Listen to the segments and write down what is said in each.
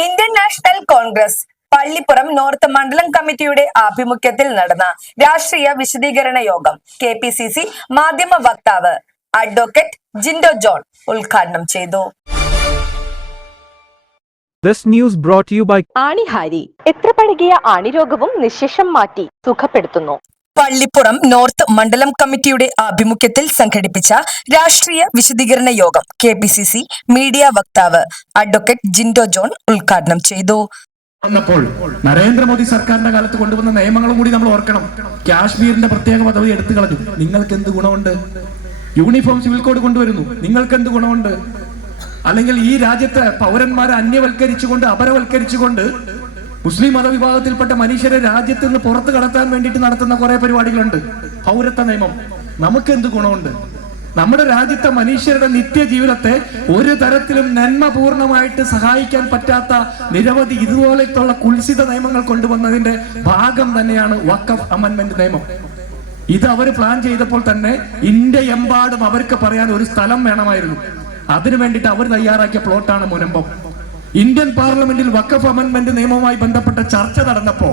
Indian National Congress Pallippuram north മണ്ഡലം കമ്മിറ്റിയുടെ ആഭിമുഖ്യത്തിൽ നടന്ന രാഷ്ട്രീയ വിശദീകരണ യോഗം കെ പി സി സി മാധ്യമ വക്താവ് അഡ്വക്കേറ്റ് ജിൻഡോ ജോൺ ഉദ്ഘാടനം ചെയ്തു. This news brought to you by ആണിഹാരി എത്ര പഴകിയ ആണിരോഗവും നിശേഷം മാറ്റി സുഖപ്പെടുത്തുന്നു. പള്ളിപ്പുറം നോർത്ത് മണ്ഡലം കമ്മിറ്റിയുടെ ആഭിമുഖ്യത്തിൽ സംഘടിപ്പിച്ച രാഷ്ട്രീയ വിശദീകരണ യോഗം K P C C media വക്താവ് അഡ്വക്കേറ്റ് ജിൻഡോ ജോൺ ഉദ്ഘാടനം ചെയ്തു. വന്നപ്പോൾ നരേന്ദ്രമോദി സർക്കാരിന്റെ കാലത്ത് കൊണ്ടുവന്ന നിയമങ്ങളും കൂടി നമ്മൾ ഓർക്കണം. കാശ്മീരിന്റെ പ്രത്യേക പദവി എടുത്തു കളഞ്ഞു. നിങ്ങൾക്ക് എന്ത് ഗുണമുണ്ട്? യൂണിഫോം സിവിൽ കോഡ് കൊണ്ടുവരുന്നു. നിങ്ങൾക്ക് എന്ത് ഗുണമുണ്ട്? അല്ലെങ്കിൽ ഈ രാജ്യത്തെ പൗരന്മാരെ അന്യവൽക്കരിച്ചുകൊണ്ട് അപരവൽക്കരിച്ചുകൊണ്ട് മുസ്ലിം മതവിഭാഗത്തിൽപ്പെട്ട മനുഷ്യരെ രാജ്യത്ത് നിന്ന് പുറത്തു കടത്താൻ വേണ്ടിയിട്ട് നടത്തുന്ന കുറെ പരിപാടികളുണ്ട്. പൗരത്വ നിയമം. നമുക്ക് എന്ത് ഗുണമുണ്ട്? നമ്മുടെ രാജ്യത്തെ മനുഷ്യരുടെ നിത്യജീവിതത്തെ ഒരു തരത്തിലും നന്മപൂർണമായിട്ട് സഹായിക്കാൻ പറ്റാത്ത നിരവധി ഇതുപോലത്തുള്ള കുൽസിത നിയമങ്ങൾ കൊണ്ടുവന്നതിന്റെ ഭാഗം തന്നെയാണ് വക്കഫ് അമൻമെന്റ് നിയമം. ഇത് അവർ പ്ലാൻ ചെയ്തപ്പോൾ തന്നെ ഇന്ത്യ എമ്പാടും അവർക്ക് പറയാൻ ഒരു സ്ഥലം വേണമായിരുന്നു. അതിനു വേണ്ടിയിട്ട് അവർ തയ്യാറാക്കിയ പ്ലോട്ടാണ് മുനമ്പം. ഇന്ത്യൻ പാർലമെന്റിൽ വക്കഫ് അമെന്റ്മെന്റ് നിയമവുമായി ബന്ധപ്പെട്ട ചർച്ച നടന്നപ്പോ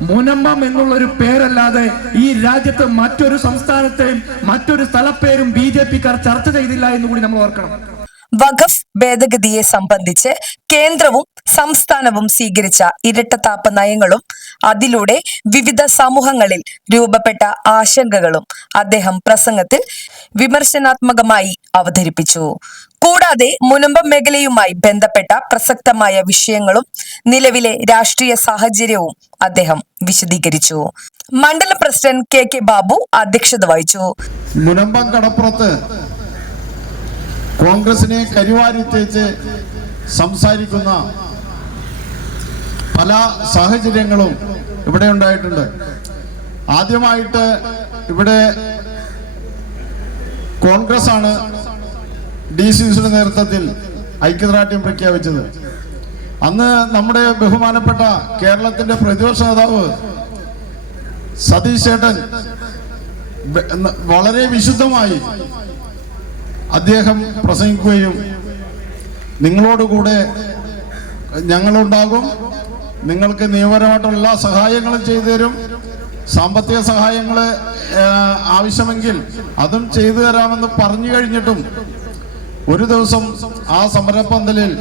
മുനമ്പം എന്നുള്ള ഒരു പേരല്ലാതെ ഈ രാജ്യത്ത് മറ്റൊരു സംസ്ഥാനത്തെയും മറ്റൊരു സ്ഥലപ്പേരും ബി ജെ പിക്കാർ ചർച്ച ചെയ്തില്ല എന്ന് കൂടി നമ്മൾ ഓർക്കണം. വഖഫ് ഭേദഗതിയെ സംബന്ധിച്ച് കേന്ദ്രവും സംസ്ഥാനവും സ്വീകരിച്ച ഇരട്ടത്താപ്പ് നയങ്ങളും അതിലൂടെ വിവിധ സമൂഹങ്ങളിൽ രൂപപ്പെട്ട ആശങ്കകളും അദ്ദേഹം പ്രസംഗത്തിൽ വിമർശനാത്മകമായി അവതരിപ്പിച്ചു. കൂടാതെ മുനമ്പം മേഖലയുമായി ബന്ധപ്പെട്ട പ്രസക്തമായ വിഷയങ്ങളും നിലവിലെ രാഷ്ട്രീയ സാഹചര്യവും അദ്ദേഹം വിശദീകരിച്ചു. മണ്ഡലം പ്രസിഡന്റ് കെ കെ ബാബു അധ്യക്ഷത വഹിച്ചു. മുനമ്പം കടപ്പുറത്ത് കോൺഗ്രസിനെ കരിവാരി തേച്ച് സംസാരിക്കുന്ന പല സാഹചര്യങ്ങളും ഇവിടെ ഉണ്ടായിട്ടുണ്ട്. ആദ്യമായിട്ട് ഇവിടെ കോൺഗ്രസ് ആണ് ഡി സി സിയുടെ നേതൃത്വത്തിൽ ഐക്യദാർഢ്യം പ്രഖ്യാപിച്ചത്. അന്ന് നമ്മുടെ ബഹുമാനപ്പെട്ട കേരളത്തിന്റെ പ്രതിപക്ഷ നേതാവ് സതീഷ് ചേട്ടൻ വളരെ വിശുദ്ധമായി അദ്ദേഹം പ്രസംഗിക്കുകയും നിങ്ങളോടുകൂടെ ഞങ്ങളുണ്ടാകും നിങ്ങൾക്ക് നിയമപരമായിട്ടുള്ള എല്ലാ സഹായങ്ങളും ചെയ്തു തരും സാമ്പത്തിക സഹായങ്ങൾ ആവശ്യമെങ്കിൽ അതും ചെയ്തു തരാമെന്ന് പറഞ്ഞു കഴിഞ്ഞിട്ടും ഒരു ദിവസം ആ സമരപ്പന്തലിൽ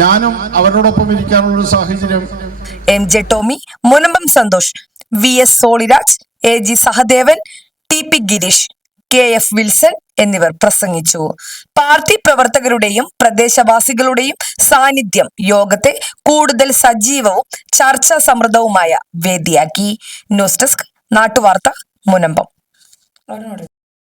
ഞാനും അവരോടൊപ്പം ഇരിക്കാനുള്ള സാഹചര്യം. M J Tomy Munambam Santhosh V S Solyraj A G Sahadevan T P Gireesh K F Wilson എന്നിവർ പ്രസംഗിച്ചു. പാർട്ടി പ്രവർത്തകരുടെയും പ്രദേശവാസികളുടെയും സാന്നിധ്യം യോഗത്തെ കൂടുതൽ സജീവവും ചർച്ചാ സമൃദ്ധവുമായ വേദിയാക്കി. ന്യൂസ് ഡെസ്ക് നാട്ടുവാർത്ത മുനമ്പം.